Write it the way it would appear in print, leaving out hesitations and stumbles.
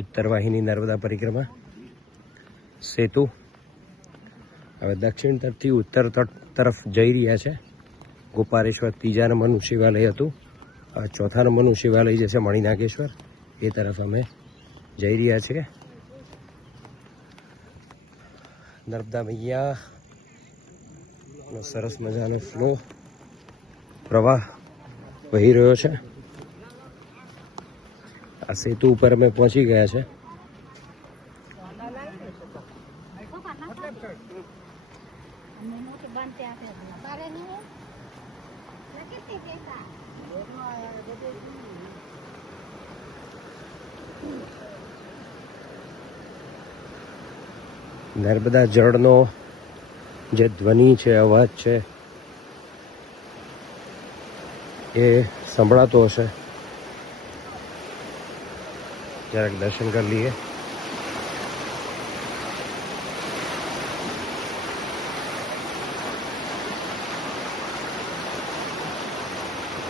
ઉત્તર વાહિની નર્મદા પરિક્રમા સેતુ હવે દક્ષિણ તરફથી ઉત્તર તટ તરફ જઈ રહ્યા છે. ગોપાલેશ્વર 3જા નંબરનું શિવાલય હતું. 4થા નંબરનું શિવાલય જે છે મણિનાગેશ્વર, એ તરફ અમે જઈ રહ્યા છીએ. નર્મદા મૈયાનો સરસ મજાનો ફ્લો પ્રવાહ વહી રહ્યો છે. આ સેતુ ઉપર અમે પહોંચી ગયા છે. નર્મદા જળનો જે ધ્વનિ છે, અવાજ છે, એ સંભળાતો હશે. જરાક દર્શન કરી લઈએ.